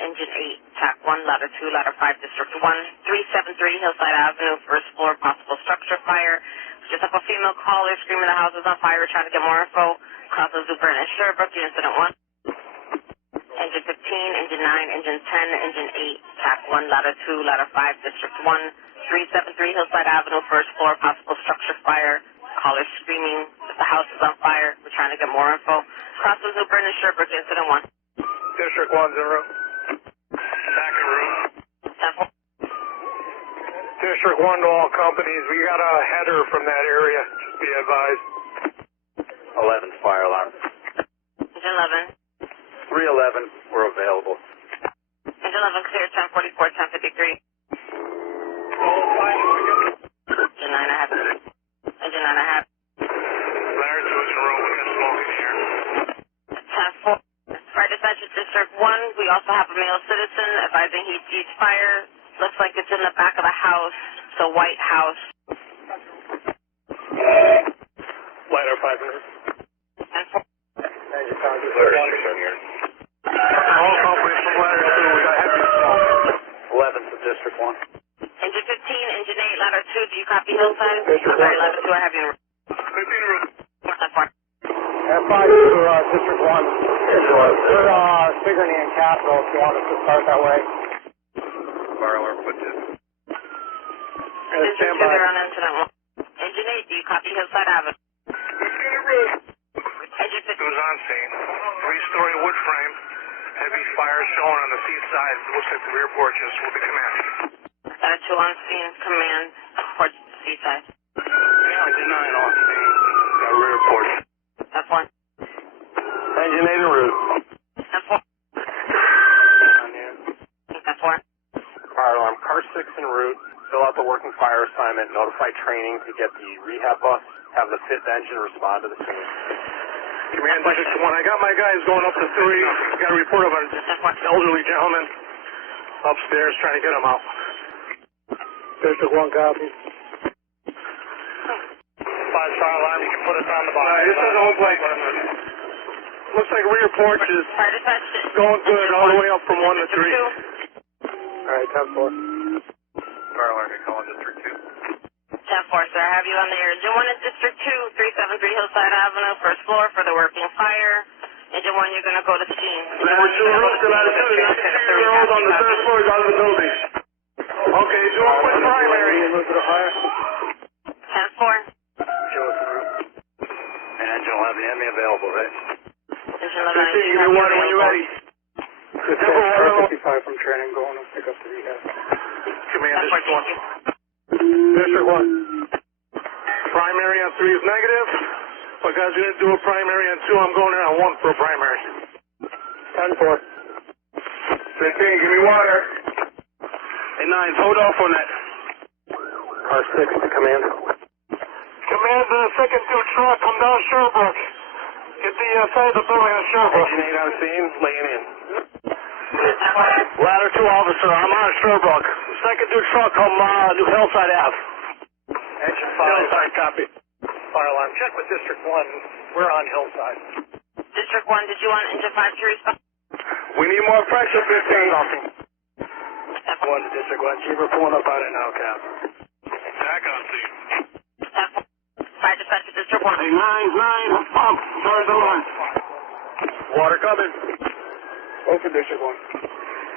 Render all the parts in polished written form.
Engine 8, Tac 1, Ladder 2, Ladder 5, District 1, 373 Hillside Avenue, first floor, possible structure fire. Just up a female caller screaming the house is on fire, trying to get more info. Cross of Zuburn and Sherbrooke, incident 1. Engine 15, Engine 9, Engine 10, Engine 8, Tac 1, Ladder 2, Ladder 5, District 1, 373 Hillside Avenue, first floor, possible structure fire. Caller screaming that the house is on fire. We're trying to get more info. Cross of Zuburn and Sherbrooke, incident 1. District 1's en route. Back en route. 10-4. District 1 to all companies. We got a header from that area. Just be advised. 11's fire alarm. Engine 11. 311, we're available. Engine 11 clear, 1044, 1053. Engine 9, I have. Engine 9, I have. Ladder 2 is en route. We got smoke in here. 10-4. Fire dispatch at District 1. We also have a male citizen advising he sees fire. Looks like it's in the back of the house. It's a white house. Ladder 500. 10-4. Ladder 6 here. All companies from Ladder 2. We got heavy smoke. 11's the District 1. Engine 15, Engine 8, Ladder 2. Do you copy Hillside? District Sorry, 1. Ladder 2, I have you in 15 en route. 10-4. F5 to District 1. We're figuring in Capital if you want us to start that way. Fire alarm put in. District 2, they're on incident 1. Engine 8, do you copy Hillside Avenue? 15 en route. Engine 15. It was on scene. 3-story wood frame. Heavy fire showing on the sea side. Looks like the rear porches will be commanded. Ladder 2 on scene, command, porch seaside. Engine 9 on scene. Got rear porch. That's 1. Engine 8 en route. That's 4. That's 4. Fire alarm, car 6 en route. Fill out the working fire assignment. Notify training to get the rehab bus. Have the 5th engine respond to the scene. Command District 1. I got my guys going up to 3. Got a report of an elderly gentleman upstairs trying to get him out. District 1 copy. 5 fire alarm. You can put us on the bottom. This doesn't look like. Looks like rear porch is Fire dispatch. going good all the way up from 1 to 3. All right, 10-4. Fire alarm, you're calling District 2. 10-4, sir. I have you on the air. Engine 1 is District 2, 373 Hillside Avenue, first floor for the working fire. Engine 1, you're going to go to scene. Ladder 2 en route to Ladder 2. 19-year-old on the 3rd floor is out of the building. Okay, do a quick primary. Move to the fire. 10-4. And engine 11, you have me available, right? Engine 11, 15, give me water when you're ready. Car 55 from training going to pick up the rehab. Command 10-4, District 1. thank you. District 1. Primary on 3 is negative. My guys are going to do a primary on 2. I'm going in on 1 for a primary. 10-4. 15, give me water. Hey, 9, hold off on that. Car 6 to command. Command the second 2 truck, come down Sherbrooke. Get the side of the building on Sherbrooke. Engine 8 on scene, laying in. Ladder 2 officer, I'm on Sherbrooke. Second 2 truck, come New Hillside Ave. Engine 5. Hillside, copy. Fire alarm, check with District 1. We're on Hillside. District 1, did you want Engine 5 to respond? We need more pressure, 15. 10-4. 1 to District 1. Chief, we're pulling up on it now, Cap. Back on scene. 10-4. Fire dispatch at District 1. Hey, 9, pump. Start the line. Water coming. Open District 1.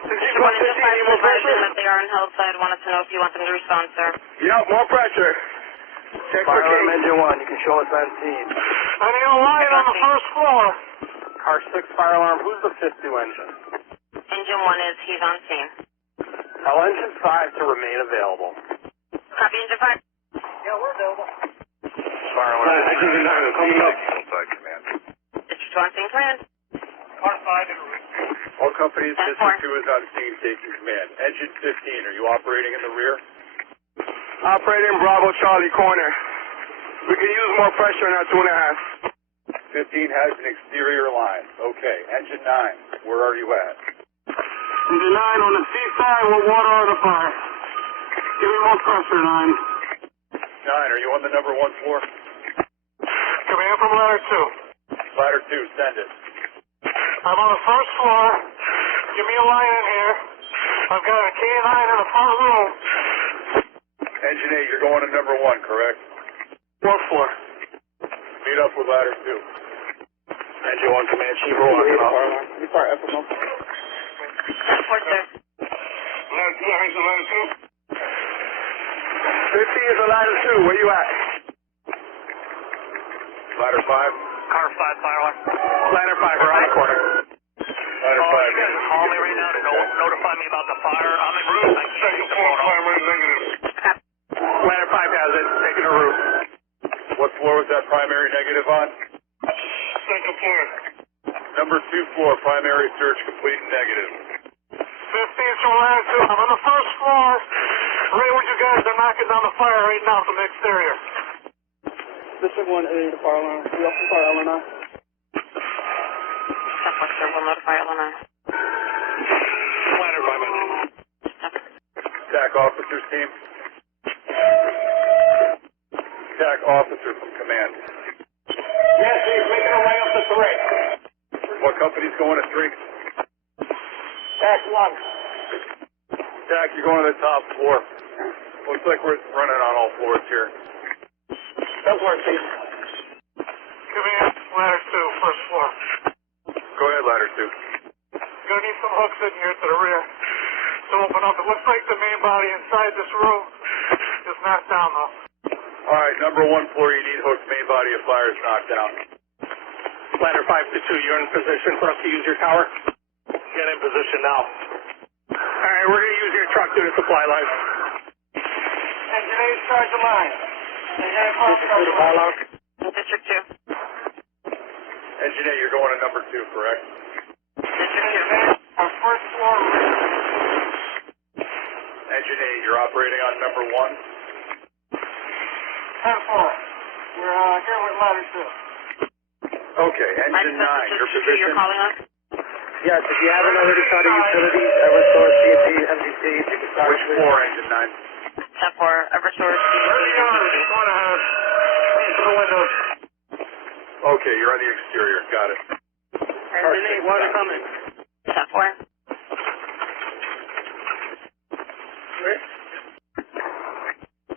District 1, Engine 5 is advising that they are in Hillside. Wanted to know if you want them to respond, sir. Yep, more pressure. Check for Fire alarm, King. engine 1, you can show us on scene. I need a line on the first floor. Car 6 fire alarm, who's the 5th new engine? Engine 1 is, he's on scene. Tell engine 5 to remain available. Copy Engine 5. Yeah, we're available. Fire alarm. Engine 9 coming up. Hillside command. District 1, scene command. Car 5 in route. All companies, 10-4. District 2 is on scene, taking command. Engine 15, are you operating in the rear? Operating Bravo Charlie corner. We can use more pressure on our 2.5. 15 has an exterior line. Okay, engine 9, where are you at? Engine 9 on the seaside with water on the fire. Give me more pressure, 9. 9, are you on the number 1 floor? Command from ladder 2. Ladder 2, send it. I'm on the first floor. Give me a line in here. I've got a K9 in the front room. Engine 8, you're going to number 1, correct? Fourth floor. Meet up with ladder 2. Engine 1, Command Chief, we're walking off. We start FMO. 10-4, sir. Ladder 2, here's the ladder 2. 50 is a ladder 2. Where you at? Ladder 5. Car 5, fire alarm. Ladder 5, we're on the corner. Ladder 5. You guys call me right now to notify me about the fire. I'm en route. I can't get the phone off. Ladder 5 has it. Taking a route. What floor was that primary negative on? Second floor. Number 2 floor, primary search complete and negative. 15's from ladder 2. I'm on the first floor. Right where you guys are knocking down the fire right now from the exterior. District 1A, the fire alarm. We also fire Illinois. 10-4, sir. We'll notify Illinois. Ladder 5, engine. TAC officers team. TAC officer from command. Yes, he's making a way up the 3. What company's going to 3? TAC 1. TAC, you're going to the top floor. Looks like we're running on all floors here. That works, Chief. Command, ladder 2, first floor. Go ahead, ladder 2. Gonna need some hooks in here to the rear to open up. It looks like the main body inside this room is knocked down, though. All right, number 1 floor, you need hooks. Main body of fire is knocked down. Ladder 5 to 2, you're in position for us to use your tower? Get in position now. All right, we're going to use your truck to the supply line. Engine 8, charge the line. District 2. Engine 8, you're going to number 2, correct? District 2. Our first floor. Engine 8, you're operating on number 1. 10-4. We're here with ladder 2. Okay, engine 9, your position. You're calling us? Yes, if you haven't already started utilities, Eversource, CNT, MGC, you can start. Which floor, engine 9? 10-4, Eversource, Okay, you're on the exterior. Got it. Engine 8, water coming. 10-4.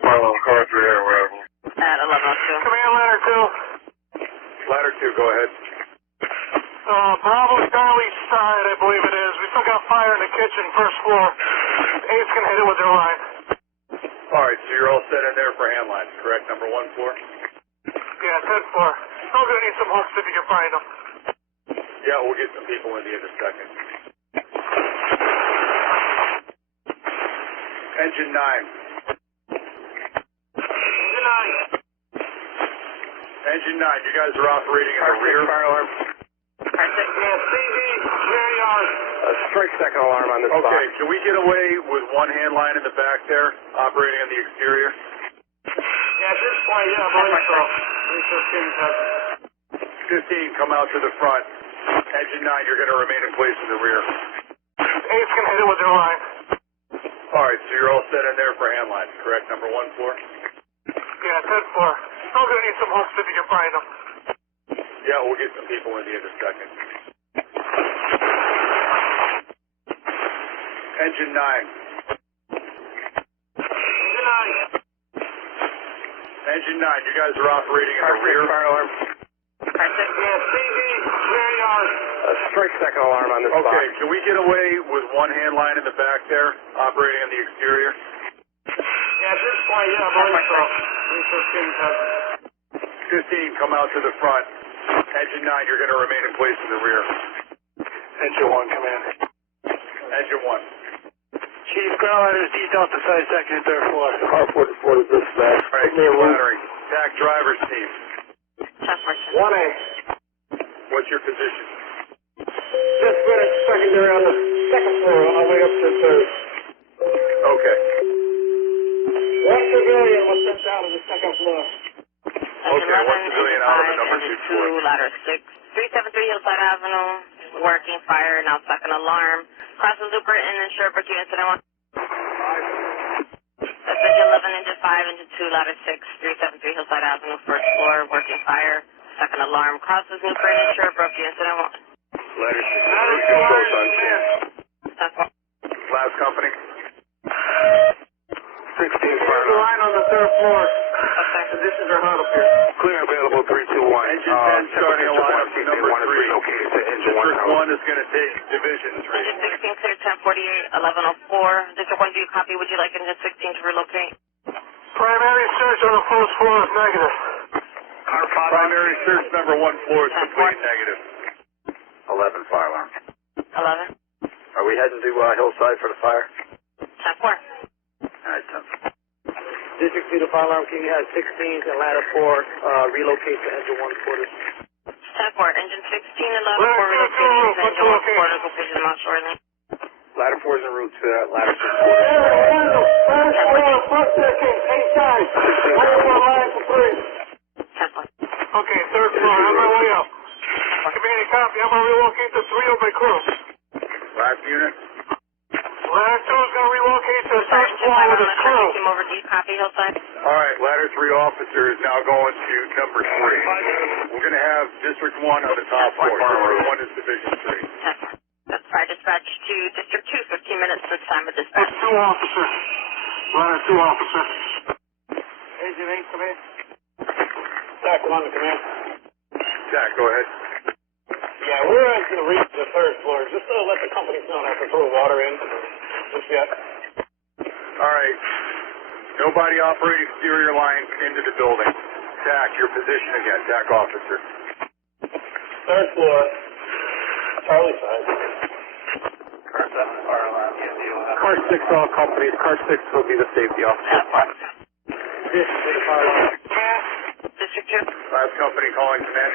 Marlon, car 3 or wherever. At 11:02. Command ladder 2. Ladder 2, go ahead. Bravo Charlie side, I believe it is. We still got fire in the kitchen, first floor. 8's gonna hit it with their line. All right, so you're all set in there for hand lines, correct? Number 1 floor? Yeah, 10-4. Still gonna need some hooks if you can find them. Yeah, we'll get some people in in a second. Engine 9. Engine 9, you guys are operating in the rear. Fire alarm. Yeah, CD, carry on. Strike second alarm on this spot. Okay, can we get away with 1 hand line in the back there, operating on the exterior? Yeah, at this point, yeah, I believe so. 15, come out to the front. Engine 9, you're going to remain in place in the rear. 8's gonna hit it with their line. All right, so you're all set in there for hand lines, correct? Number 1 floor? Yeah, 10-4. Still gonna need some hooks if you can find them. Yeah, we'll get some people in a second. Engine 9. Engine 9, you guys are operating in the rear. Fire alarm. Yeah, CD, carry on. Strike second alarm on this spot. Okay, can we get away with 1 hand line in the back there, operating on the exterior? Yeah, at this point, yeah, I believe so. 15, come out to the front. Engine 9, you're going to remain in place in the rear. Engine 1, command. Engine 1. Chief, ground letters, details to site, second and third floor. Car 44 to dispatch. All right, keep monitoring. TAC driver's team. 10-4. 1A. What's your position? Just finished secondary on the second floor, on our way up to the third. Okay. One civilian was sent out of the second floor. Okay, 1 civilian out of the number 2 floor. Ladder 6. 373 Hillside Avenue. Working fire, now second alarm. Crosses Super and ensure for 2 incident 1. That's engine 11, engine 5, engine 2, ladder 6, 373 Hillside Avenue, first floor, working fire. Second alarm crosses Newport and ensure for 2 incident 1. Ladder 6, control on chance. 10-4. Last company. 16 There's a line on the third floor. Okay. Conditions are hot up here. Clear available 321. Engine 10 starting a line number 3. Okay, to engine 1 is going to take division 3. Engine 16 cleared 1048, 1104. District 1, do you copy? Would you like engine 16 to relocate? Primary search on the first floor is negative. Our primary search number 1 floor is complete negative. 11 fire alarm. 11. Are we heading to Hillside for the fire? 10-4. All right, 10. District 2 to fire alarm, can you have 16 and ladder 4 relocate to engine 1 quarters? 10-4. Engine 16 and ladder 4 relocating to engine 1 quarters. We'll please them out shortly. Ladder 4 is en route to ladder 6 quarters. First floor, first section, inside. Ladder 4, line for 3. 10-4. Okay, third floor, on my way up. Community copy, I'm going to relocate to 3 of my crew. Last unit. Ladder 2 is going to relocate to the Sorry, first engine floor 5 with on his the crew. traffic team over. Do you copy Hillside? All right, ladder 3 officer is now going to number 3. We're going to have District 1 on the top floor. District 1 is Division 3. 10-4. That's fire dispatch to District 2, 15 minutes since time of dispatch. That's 2 officer. Ladder 2 officer. Engine 8, come in. Jack, come on to command. Jack, go ahead. Yeah, we're going to reach the third floor. Just to let the companies know not to throw water in just yet. All right. Nobody operate exterior lines into the building. Jack, your position again. Jack, officer. Third floor, Charlie side. Car 7, fire alarm. Car 6, all companies. Car 6 will be the safety officer. 10-4. District 2 to fire alarm. District 2. Last company calling command.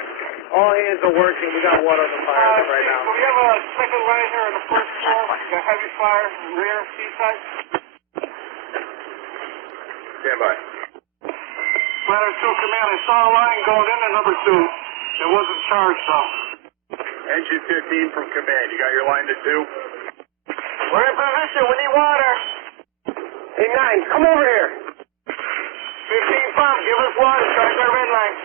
All hands are working. We got water on the fire right now. So we have a second line here on the first floor. We got heavy fire, rear, seaside. Stand by. Ladder 2 command, I saw a line going into number 2. It wasn't charged though. Engine 15 from command. You got your line to 2? We're in position, we need water. Hey, 9, come over here. 15 pump, give us water, charge our red line.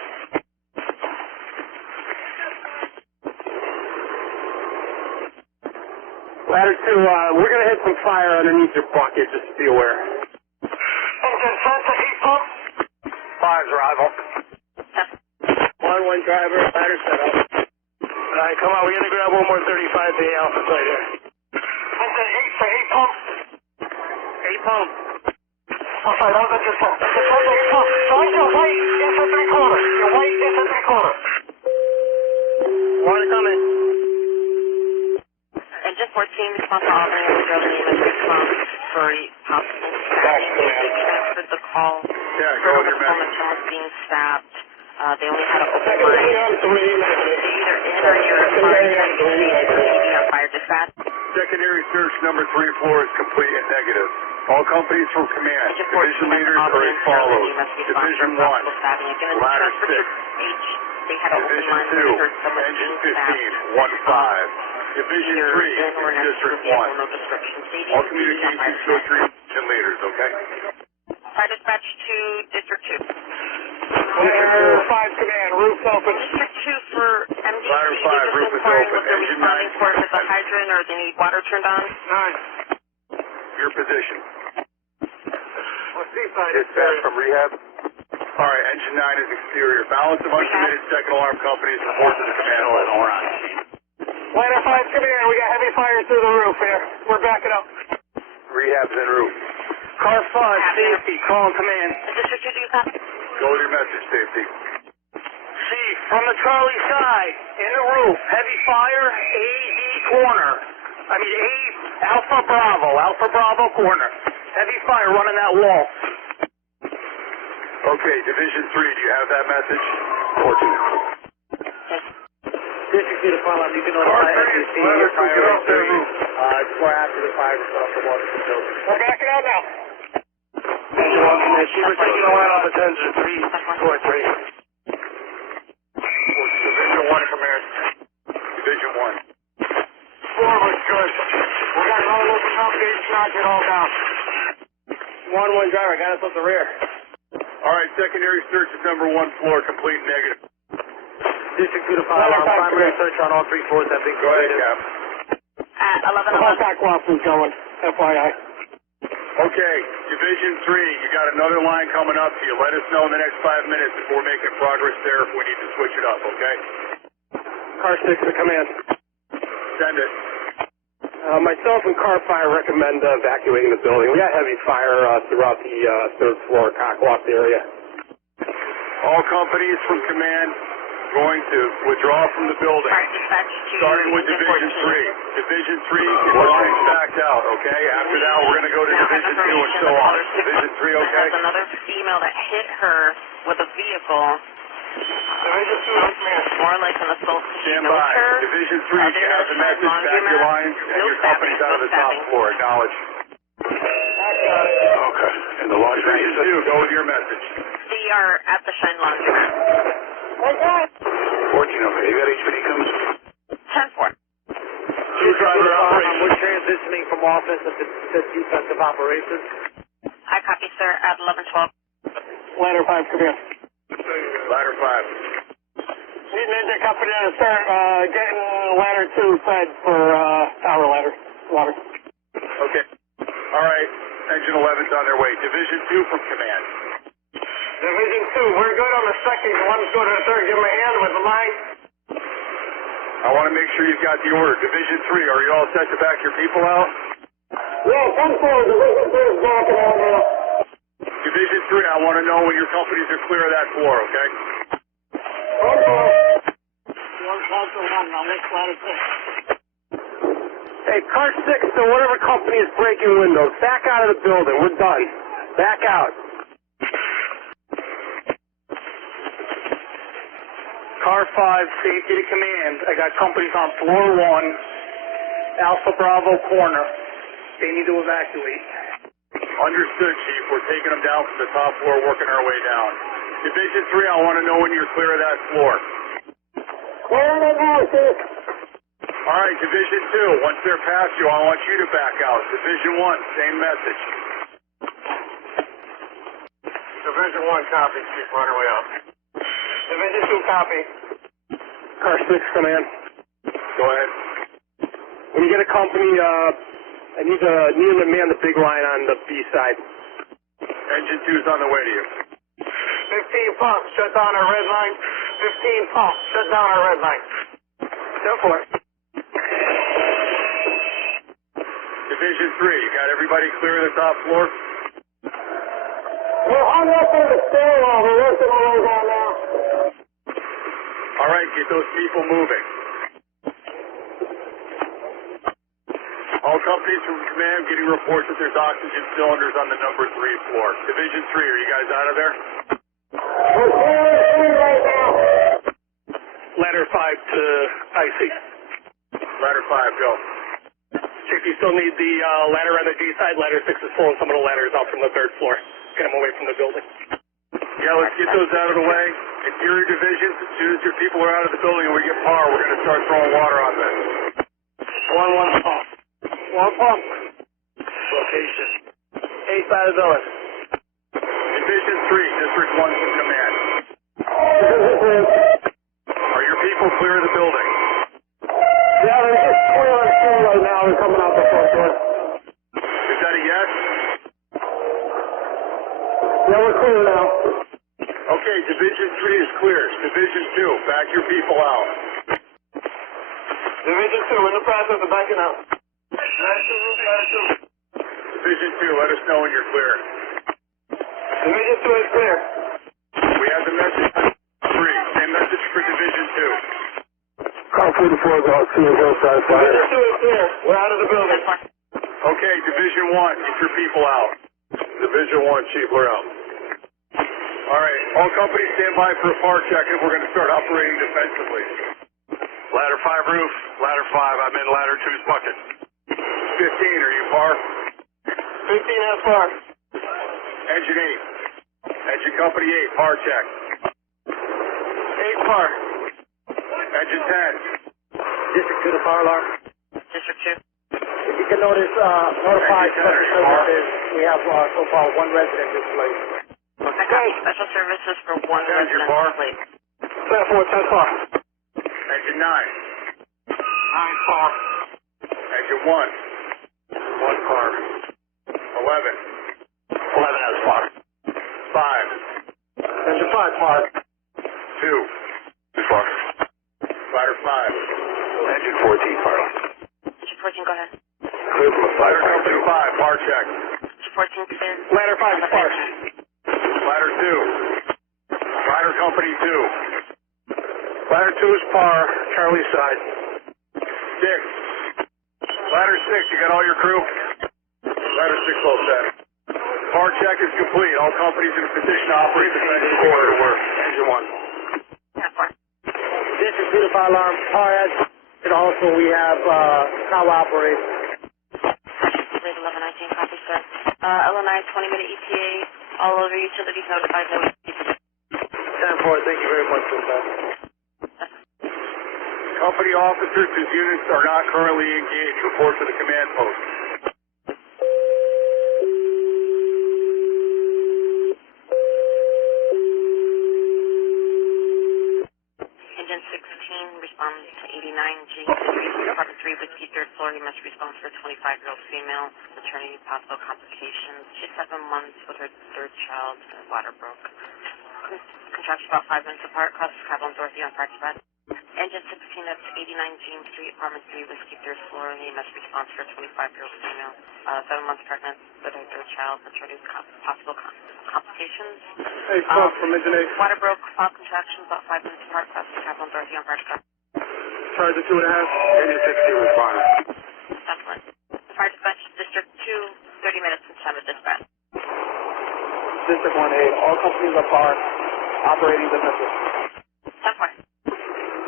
Ladder 2, we're going to hit some fire underneath your bucket, just to be aware. Engine 10 to heat pump. 5's arrival. 1 driver, ladder set up. All right, come on, we're going to grab one more 35 day alpha site here. Engine 8 to heat pump. 8 pump. Outside, how's that just pump? Engine 10 to heat pump. Charge your white into 3/4. Your white into 3/4. Water coming. Engine 14 response to Albany and Germany and response for possible stabbing. They transferred the call. Yeah, go Girl with your was message. being stabbed. They only had an open line. Either in or near a fire fire dispatch. Secondary search number 3 floor is complete and negative. All companies from command. Engine 14 Division leaders are Albany as and follows. Germany must respond Division for 1. possible stabbing. Again, it's Ladder transferred 6. to H. They had an open Division line. 2. They heard someone Engine being stabbed. 15. 1-5. Division Either 3 in or is next to a District vehicle, 1. no description. Stadium, All communications go through division leaders, okay? fire dispatch to District 2. Ladder 5 command, roof open. District 2 for MDC. Ladder 5, They're just roof is inquiring open. what they're Engine responding 9. for, if it's a hydrant or they need water turned on. 9. Your position. Well, seaside is Dispatch from rehab. All right, engine 9 is exterior. Balance of uncommitted second alarm companies report to the command level. Ladder 5 command, we got heavy fire through the roof here. We're backing up. Rehab's en route. Car 5, safety, call command. District 2, do you copy? Go with your message, safety. C, from the Charlie side, in the roof, heavy fire, AD corner. Alpha Bravo corner. Heavy fire running that wall. Okay, Division 3, do you have that message? 14. District 2 to fire alarm, you can notify MDC your priority search before after the fire is off the water from the building. We're backing out now. Engine 1 commission, we're taking a line off attention 343. Division 1 command. Division 1. Forward, good. We got it all open up, gauge, knock it all down. 1 driver, got us up the rear. All right, secondary search is number 1 floor, complete and negative. District 2 to fire alarm, primary search on all 3 floors have been Go ahead, completed. Cap. at 11:11. Contact loss is going, FYI. Okay, Division 3, you got another line coming up to you. Let us know in the next 5 minutes if we're making progress there, if we need to switch it up, okay? Car 6 to command. Send it. Myself and Car 5 recommend evacuating the building. We got heavy fire throughout the third floor cockloft area. All companies from command going to withdraw from the building. Fire dispatch to Starting with Division 3. Division 3, get the lines backed out, okay? After that, we're going to go to Division 2 and so on. Division 3, okay? There's another female that hit her with a vehicle. Division 2, More like an assault. Stand by. Division 3, you have the message, back your lines, and your company's out of the top floor. Acknowledge. Okay. And the laundry. Division 2, go with your message. They are at the Shine Laundry. 14, okay. You got HPD comes? 10-4. Driver operation. We're transitioning from offensive to defensive operations. I copy, sir, at 11:12. Ladder 5, command. Ladder 5. Need Ninja Company to start getting ladder 2 fed for tower ladder water. Okay. All right. Engine 11's on their way. Division 2 from command. Division 2, we're good on the second. You want to go to the third? Give him a hand with the line. I want to make sure you've got the order. Division 3, are you all set to back your people out? Yeah, 10-4. Division 2 is backing out now. Division 3, I want to know when your companies are clear of that floor, okay? 10-4. 1 on this ladder 6. Hey, car 6 to whatever company is breaking windows, back out of the building. We're done. Back out. Car 5, safety to command. I got companies on floor 1, Alpha Bravo corner. They need to evacuate. Understood, Chief. We're taking them down from the top floor, working our way down. Division 3, I want to know when you're clear of that floor. Clear it now, Chief. All right, Division 2, once they're past you, I want you to back out. Division 1, same message. Division 1, copy, Chief. We're on our way out. Division 2, copy. Car 6, command. Go ahead. When you get a company, I need to man the big line on the B side. Engine 2's on the way to you. 15 pumps, shut down our red line. 15 pumps, shut down our red line. 10-4. Division 3, you got everybody clear of the top floor? We're hung up in the stairwell. We're working our way down now. All right, get those people moving. All companies from command getting reports that there's oxygen cylinders on the number 3 floor. Division 3, are you guys out of there? We're clearing 3 right now. Ladder 5 to IC. Ladder 5, go. Chief, you still need the ladder on the D side. Ladder 6 is pulling some of the ladders out from the third floor. Get them away from the building. Yeah, let's get those out of the way. Interior divisions, as soon as your people are out of the building and we get power, we're going to start throwing water on this. 1 pump. 1 pump. Location. 8 side of the building. Division 3, District 1 from command. Division 3. Are your people clear of the building? Yeah, they're just clearing 2 right now. They're coming out the front door. Is that a yes? Yeah, we're clear now. Okay, Division 3 is clear. Division 2, back your people out. Division 2, in the process of backing out. Division 2, let us know when you're clear. Division 2 is clear. We have the message for 3. Same message for Division 2. Car 44 is out, seeing Hillside fire. Division 2 is clear. We're out of the building. Okay, Division 1, get your people out. Division 1, Chief, we're out. All right, all companies stand by for a FAR check and we're going to start operating defensively. Ladder 5 roof, ladder 5, I'm in ladder 2's bucket. 15, are you FAR? 15 has far. Engine 8. Engine company 8, FAR check. 8 far. Engine 10. District 2 to fire alarm. District 2. If you can notice, notify special services. We have so far 1 resident displaced. Okay, special services for 1 Engine resident, bar. please. 10-4, 10 far. Engine 9. 9 far. Engine Engine 1. 1 car. 11. 11 has par. 5. Engine 5, par. 2. 2 par. Ladder 5. Engine 14, par. Engine 14, go ahead. Clear from a 5. Ladder Company 5, par check. Engine 14, clear. Ladder 5 is par. Ladder 2. Ladder Company 2. Ladder 2 is par. Charlie side. 6. Ladder 6, you got all your crew? Ladder 6 all set. Par check is complete. All companies in a position to operate the engine quarter to work. Engine 1. Yeah, par. This is the fire alarm. Par as. And also we have how operate. Rate 1119, copy, sir. Illinois 20-minute ETA. All other utilities notified. No ETA. 10-4, thank you very much for that. Company officers whose units are not currently engaged report to the command post. Engine 16 responds to 89G. Department 3, Whiskey, 3rd floor. He must respond for a 25-year-old female. Maternity, possible complications. She's 7 months with her 3rd child. Her bladder broke. Contraction about 5 minutes apart. Causes Cabo and Dorothy on parts bed. Engine 16, that's 89 James Street, Apartment 3, Whiskey, 3rd floor. He must respond for a 25-year-old female. 7 months pregnant with her 3rd child. Maternity, possible complications. Hey, call from Engine 8. Bladder broke. Fall contractions about 5 minutes apart. Causes Cabo and Dorothy on parts bed. Charge of 2.5. Engine 16 responded. That's one. Fire dispatch, District 2, 30 minutes from time of dispatch. District 1A. All companies are par. Operating defensive. 10-4.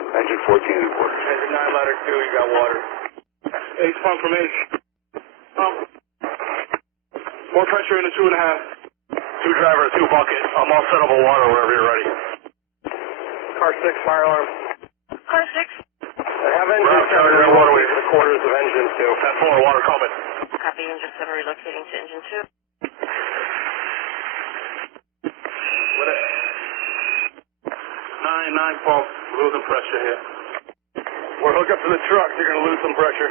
Engine 14 report. Engine 9, ladder 2, you got water. H pump from H. Pump. More pressure in the 2.5. 2 driver, 2 bucket. I'm all set up with water wherever you're ready. Car 6, fire alarm. Car 6. I have engine Ground 7 charger and waterway relocating. for the quarters of engine 2. 10-4, water coming. Copy, engine 7 relocating to engine 2. What is 9 pump, losing pressure here. We're hooked up to the truck, you're going to lose some pressure.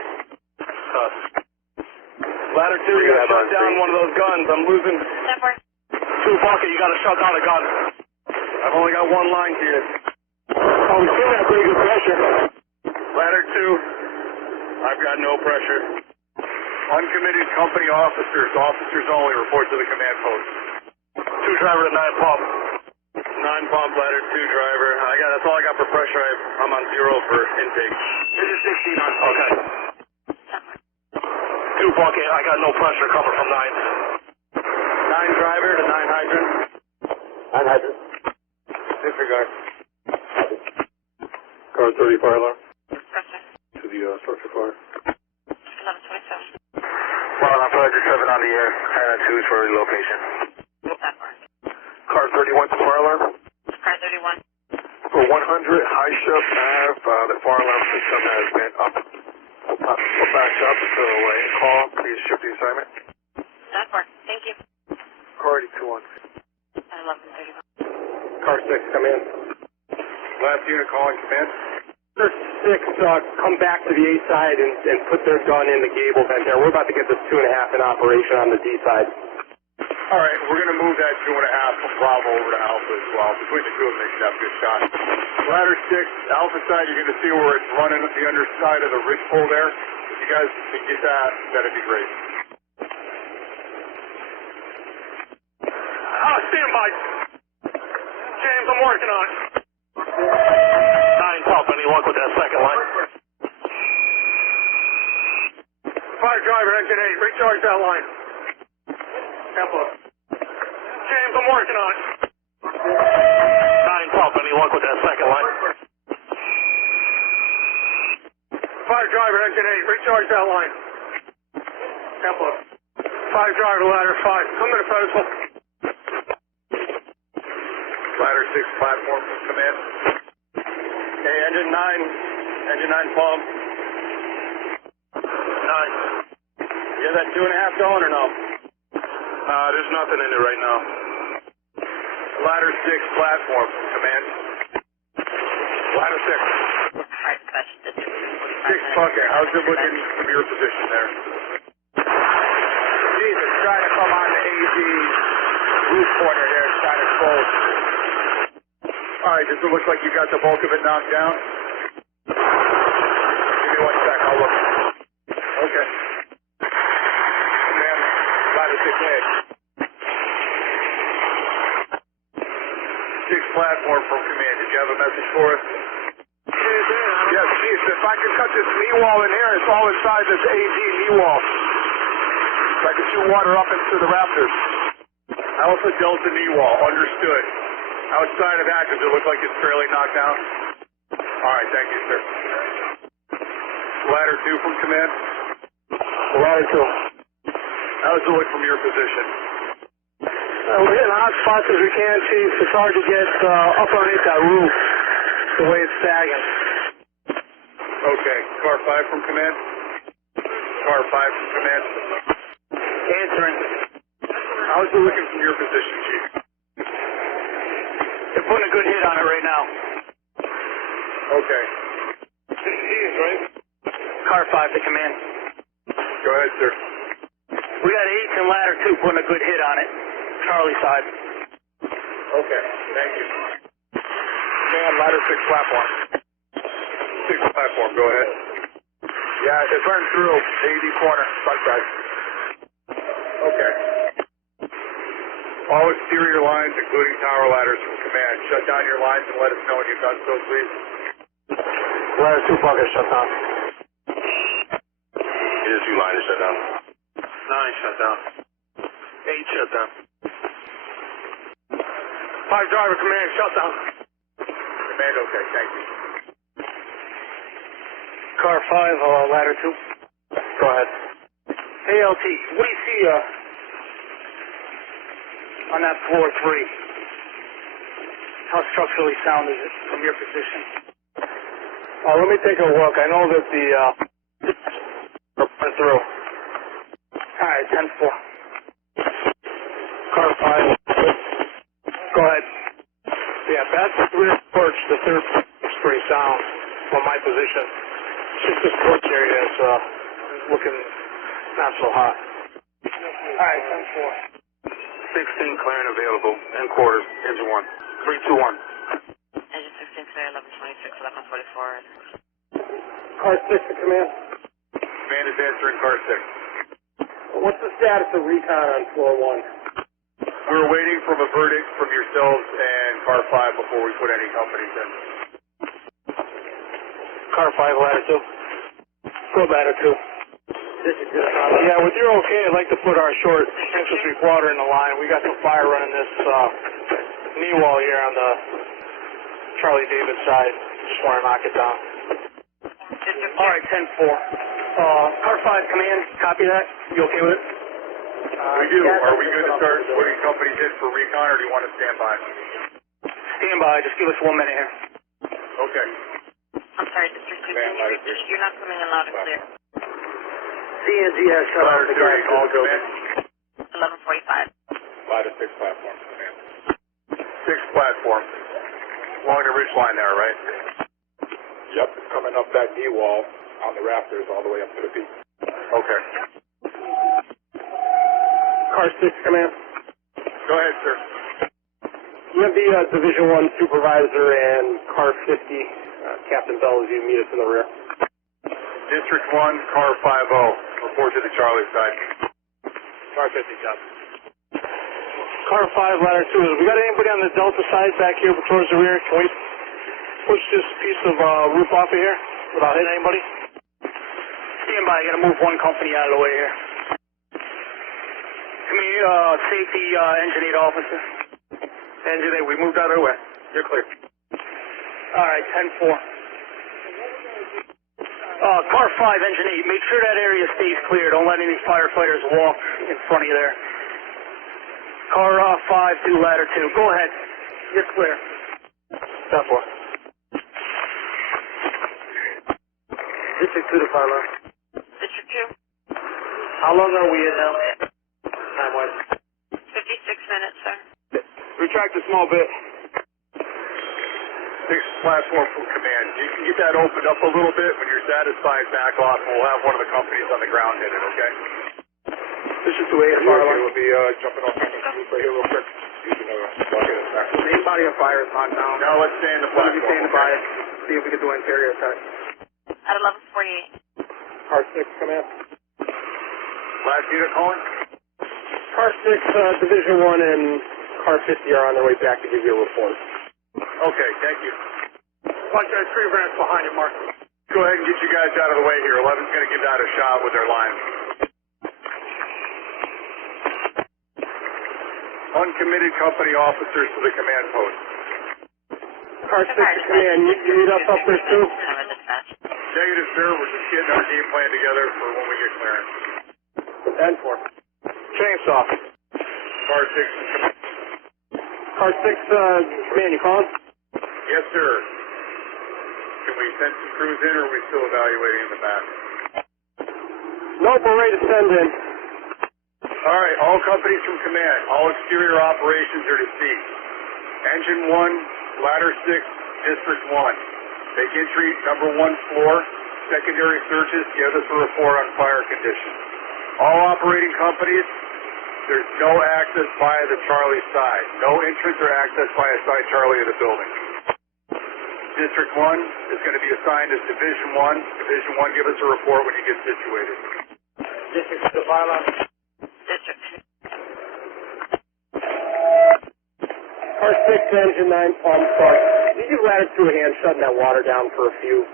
Ladder 2, you got to shut down one of those guns. I'm losing 10-4. 2 bucket, you got to shut down a gun. I've only got 1 line to you. Oh, we still got pretty good pressure. Ladder 2, I've got no pressure. Uncommitted company officers, officers only, report to the command post. 2 driver to 9 pump. 9 pump, ladder 2 driver. That's all I got for pressure. I'm on 0 for intake. This is 16 on. Okay. 2 bucket, I got no pressure coming from 9. 9 driver to 9 hydrant. 9 hydrant. Disregard. Car 30, fire alarm. Pressure. To the structure fire. 1127. Fire alarm, Project 7 on the air. Hydrant 2 is for relocation. 10-4. Car 31 to fire alarm. Car 31. For 100 High Ship Ave, the fire alarm system has been up. We'll back up until a call. Please shift the assignment. 10-4. Thank you. Car 82 on. 1131. Car 6, come in. Last unit calling command. Car 6, come back to the A side and put their gun in the gable vent there. We're about to get this 2.5 in operation on the D side. All right, we're going to move that 2.5 from Bravo over to Alpha as well. Between the two of them, they should have a good shot. Ladder 6, Alpha side, you're going to see where it's running at the underside of the ridge pole there. If you guys can get that, that'd be great. Stand by. James, I'm working on it. 9 pump, any luck with that second line? Fire driver, engine 8, recharge that line. Tempo. James, I'm working on it. 9 pump, any luck with that second line? Fire driver, engine 8, recharge that line. Tempo. Fire driver, ladder 5, come to the pedestal. Ladder 6 platform, command. Okay, engine 9 pump. 9. You got that 2.5 going or no? There's nothing in it right now. Ladder 6 platform, command. Ladder 6. Alright, dispatch, District Okay, how's it looking from your position there? Jesus, trying to come on the AD roof corner here. It's kind of close. All right, does it look like you got the bulk of it knocked down? Give me 1 sec, I'll look. Okay. Command, ladder 6A. 6 platform from command. Did you have a message for us? Yes, geez, if I could cut this knee wall in here, it's all inside this AG knee wall. So I can shoot water up into the rafters. Alpha Delta knee wall, understood. Outside of that, does it look like it's fairly knocked down? All right, thank you, sir. Ladder 2 from command? Ladder 2. How does it look from your position? We're hitting hot spots as we can, Chief. It's hard to get up underneath that roof, the way it's sagging. Okay, car 5 from command? Car 5 from command? Answering. How is it looking from your position, Chief? They're putting a good hit on it right now. Okay. 16, right? Car 5 to command. Go ahead, sir. We got 8 and ladder 2 putting a good hit on it. Charlie side. Okay, thank you. Command, ladder 6 platform. 6 platform, go ahead. Yeah, it burned through. AD corner, front side. Okay. All exterior lines, including tower ladders from command. Shut down your lines and let us know when you've done so, please. Ladder 2 bucket shut down. Here's 2 line is shut down. 9 shut down. 8 shut down. 5 driver command shut down. Command, okay, thank you. Car 5, ladder 2. Go ahead. ALT, what do you see on that floor 3? How structurally sound is it from your position? Let me take a look. I know that the went through. All right, 10-4. Car 5. Go ahead. Yeah, that's the rear porch. The third is pretty sound from my position. It's just this porch area is looking not so hot. All right, 10-4. 16 clear and available. In quarters. Engine 1. 321. Engine 16 clear, 1126, 1144. Car 6 to command. Command is answering car 6. What's the status of recon on floor 1? We're waiting for a verdict from yourselves and car 5 before we put any companies in. Car 5, ladder 2. Go ladder 2. Yeah, with your okay, I'd like to put our short infantry plotter in the line. We got some fire running this knee wall here on the Charlie David side. Just want to knock it down. All right, 10-4. Car 5, command. Copy that. You okay with it? We do. Are we going to start putting companies in for recon, or do you want to stand by? Stand by. Just give us 1 minute here. Okay. I'm sorry, District 2, can you repeat? You're not coming in loud and clear. CNG has shut off the gas. All command. 1145. Ladder 6 platform, command. 6 platform. Along the ridge line there, right? Yep, it's coming up that knee wall on the rafters all the way up to the peak. Okay. Car 6, command. Go ahead, sir. You have the Division 1 supervisor and Car 50, Captain Bellevue, meet us in the rear. District 1, car 50. Report to the Charlie side. Car 50, Captain. Car 5, ladder 2. We got anybody on the Delta side back here towards the rear? Can we push this piece of roof off of here without hitting anybody? Stand by. I got to move 1 company out of the way here. Come here, safety engine 8 officer. Engine 8, we moved out of the way. You're clear. All right, 10-4. Car 5, engine 8, make sure that area stays clear. Don't let any firefighters walk in front of you there. Car 5 to ladder 2. Go ahead. You're clear. 10-4. District 2 to pilot. District 2, How long are we in now? Time-wise. 56 minutes, sir. Retract a small bit. platform from command. You can get that opened up a little bit. When you're satisfied, back off, and we'll have one of the companies on the ground hit it, okay? This is the way the fire line. We'll be jumping off right here real quick. The main body of fire is knocked down. Now let's stay in the platform. We'll be standing by it, see if we can do an interior attack. At 11:48. Car 6, command. Last unit calling? Car 6, Division 1 and Car 50 are on their way back to give you a report. Okay, thank you. Watch out, 3 branch behind you, Mark. Go ahead and get you guys out of the way here. 11's going to give that a shot with their line. Uncommitted company officers to the command post. Car 6 to command, you need us up there too? Negative, sir. We're just getting our game plan together for when we get clearance. 10-4. Chainsaw. Car 6 and command. Car 6, command, you calling? Yes, sir. Can we send some crews in, or are we still evaluating in the back? Nope, we're ready to send in. All right, all companies from command, all exterior operations are to cease. Engine 1, ladder 6, district 1. Take entry, number 1 floor. Secondary searches, give us a report on fire conditions. All operating companies, there's no access via the Charlie side. No entrance or access via side Charlie of the building. District 1 is going to be assigned as Division 1. Division 1, give us a report when you get situated. District to the fire line. District. Car 6, engine 9, pump start. You give ladder 2 a hand shutting that water down for a few.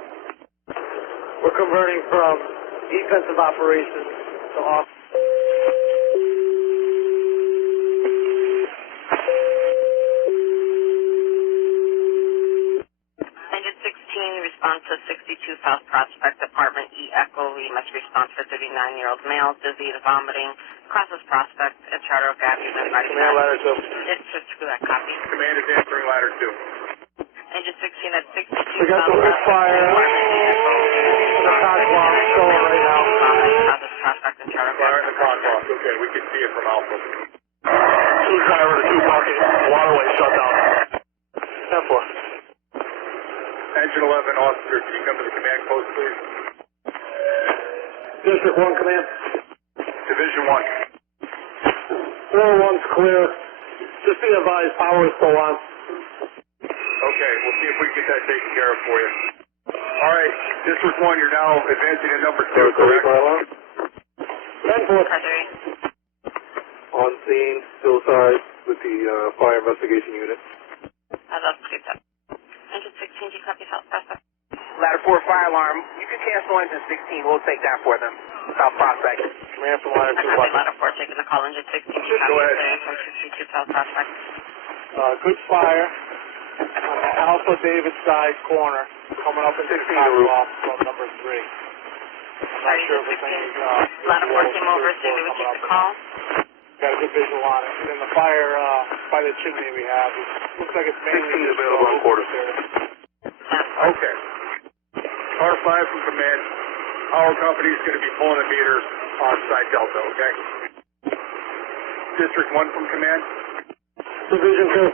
We're converting from defensive operations to off. Engine 16, response to 62 South Prospect, Apartment E Echo. We must respond for 39-year-old male, dizzy and vomiting, crosses Prospect and Charter Oak Avenue. Command ladder 2. It's just to that copy. Command is answering ladder 2. Engine 16 at 62 We got South some good fire. The cockblock showing right now. Crosses Prospect and Charter Oak Fire in Avenue. the crosswalk. Okay, we can see it from Alpha. 2 driver to 2 parking. Waterway shut down. 10-4. Engine 11, officer, can you come to the command post, please? District 1, command. Division 1. 4-1's clear. Just be advised, power is still on. Okay, we'll see if we can get that taken care of for you. All right, District 1, you're now advancing to number 2, correct? 10-4. On scene, Hillside with the fire investigation unit. I'd love to do that. Engine 16, do you copy South Prospect? Ladder 4 fire alarm. You can cancel engine 16. We'll take that for them. South Prospect. Command from ladder 2. I copy ladder 4, taking the call. Engine 16, do you copy Go ahead. clearance from 62 South Prospect? Good fire on the Alpha David side corner, coming up into the crosswalk from number 3. Not sure if it's any, Ladder 4 came over, so we would take the call. got a good visual on it. And then the fire by the chimney we have, it looks like it's mainly 16 just available on quarter. Okay. Car 5 from command. Power company is going to be pulling the meters on side Delta, okay? District 1 from command. Division 2.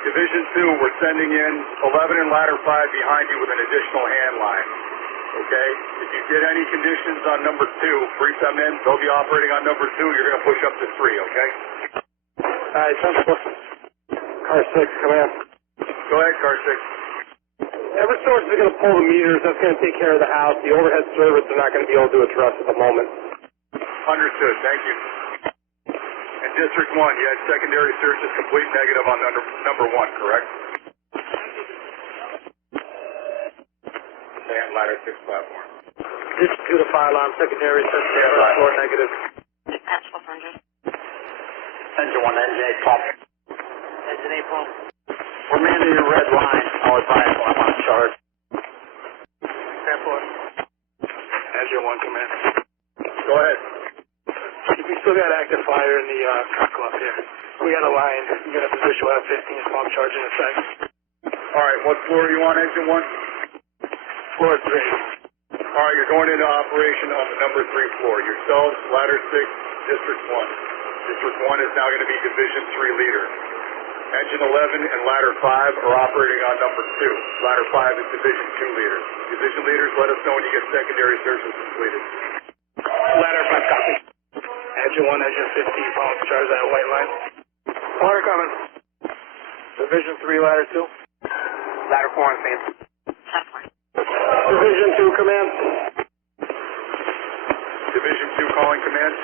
Division 2, we're sending in 11 and ladder 5 behind you with an additional hand line. Okay? If you get any conditions on number 2, brief them in. They'll be operating on number 2. You're going to push up to 3, okay? All right, 10-4. Car 6, command. Go ahead, car 6. Every source is going to pull the meters. That's going to take care of the house. The overhead service they're not going to be able to address at the moment. Understood. Thank you. And District 1, you had secondary searches complete negative on number 1, correct? And ladder 6 platform. District 2 to fire alarm, secondary search, first floor negative. Dispatch 1200. Engine 1, engine 8 pump. Engine 8 pump. We're manning your red line. I'll advise when I'm on charge. 10-4. Engine 1, command. Go ahead. We still got active fire in the car club here. We got a line. We got a position at 15 pump charge in a second. All right, what floor are you on, engine 1? Floor 3. All right, you're going into operation on the number 3 floor. Yourselves, ladder 6, District 1. District 1 is now going to be Division 3 leader. Engine 11 and ladder 5 are operating on number 2. Ladder 5 is Division 2 leaders. Division leaders, let us know when you get secondary searches completed. Ladder 5 copy. Engine 1, engine 15, phone, charge that white line. Water coming. Division 3, ladder 2. Ladder 4 on scene. Division 2, command. Division 2 calling command.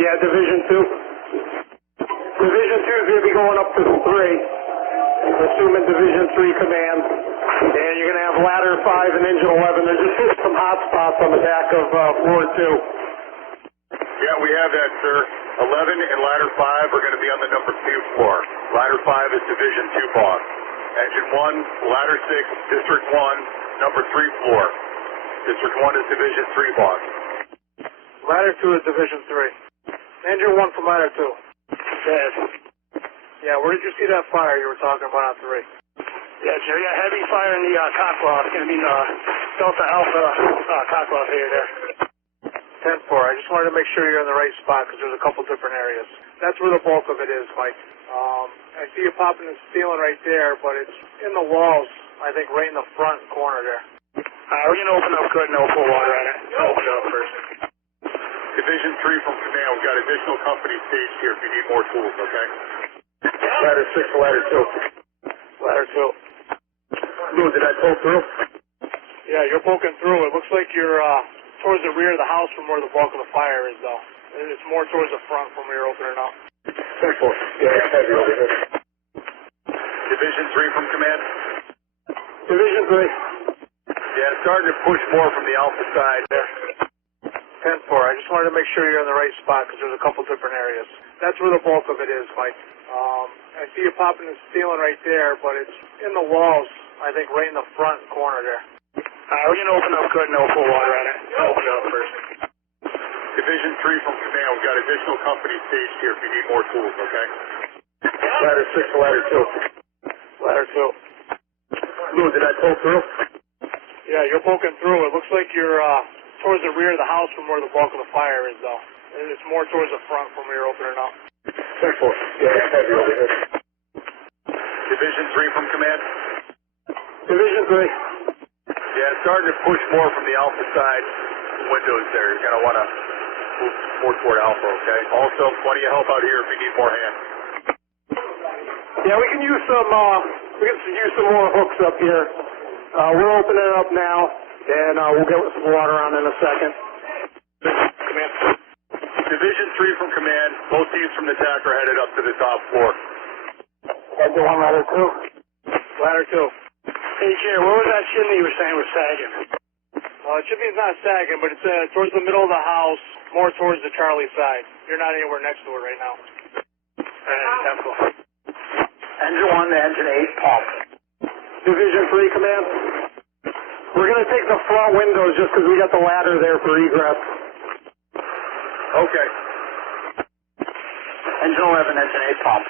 Yeah, Division 2. Division 2 is going to be going up to 3. Assuming Division 3 command. And you're going to have ladder 5 and engine 11. There's just hitting some hot spots on the back of floor 2. Yeah, we have that, sir. 11 and ladder 5 are going to be on the number 2 floor. Ladder 5 is Division 2 boss. Engine 1, ladder 6, District 1, number 3 floor. District 1 is Division 3 boss. Ladder 2 is Division 3. Engine 1 from ladder 2. Yes. Yeah, where did you see that fire you were talking about on 3? Yeah, Jerry, got heavy fire in the cockloft. It's going to be Delta Alpha cockloft area there. 10-4. I just wanted to make sure you're in the right spot because there's a couple different areas. That's where the bulk of it is, Mike. I see you popping the ceiling right there, but it's in the walls, I think right in the front corner there. We're going to open up good, no full water on it. Open it up first. Division 3 from command. We've got additional company staged here if you need more tools, okay? Ladder 6 to ladder 2. Ladder 2. Lou, did I pull through? Yeah, you're poking through. It looks like you're towards the rear of the house from where the bulk of the fire is, though. It's more towards the front from where you're opening up. 10-4. Yeah, it's heavy over here. Division 3 from command. Division 3. Yeah, it's starting to push more from the alpha side there. 10-4. I just wanted to make sure you're in the right spot because there's a couple different areas. That's where the bulk of it is, Mike. I see you popping the ceiling right there, but it's in the walls, I think right in the front corner there. We're going to open up good, no full water on it. Open it up first. Division 3 from command. We've got additional company staged here if you need more tools, okay? Ladder 6 to ladder 2. Ladder 2. Lou, did I pull through? Yeah, you're poking through. It looks like you're towards the rear of the house from where the bulk of the fire is, though. It's more towards the front from where you're opening up. 10-4. Yeah, it's heavy over here. Division 3 from command. Division 3. Yeah, it's starting to push more from the alpha side windows there. You're going to want to move more toward alpha, okay? Also, plenty of help out here if you need more hands. Yeah, we can use some more hooks up here. We're opening it up now, and we'll get some water on in a second. Command. Division 3 from command. Both teams from the TAC are headed up to the top floor. Ladder 1, ladder 2. Ladder 2. Hey, Jerry, what was that chimney you were saying was sagging? Chimney's not sagging, but it's towards the middle of the house, more towards the Charlie side. You're not anywhere next to it right now. Alright, 10-4. Engine 1 to engine 8, pump. Division 3 command. We're going to take the front windows just because we got the ladder there for egress. Okay. Engine 11, engine 8, pump.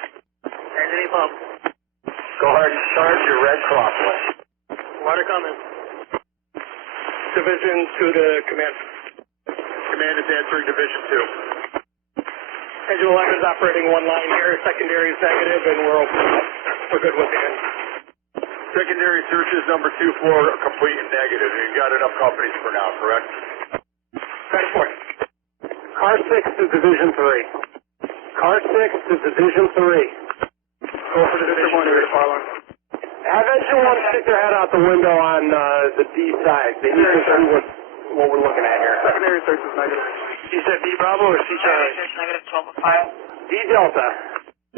Engine 8 pump. Go ahead and charge your red crossway. Water coming. Division 2 to command. Command is answering Division 2. Engine 11 is operating one line here. Secondary is negative, and we're open. We're good with it. Secondary searches number 2 floor are complete and negative. You've got enough companies for now, correct? 10-4. Car 6 to Division 3. Car 6 to Division 3. Go for the Division 1 here, Farland. Have engine 1 stick their head out the window on the D side. They need to see what we're looking at here. Secondary search is negative. You said D Bravo or C Charlie? Search negative 12 of 5. D Delta.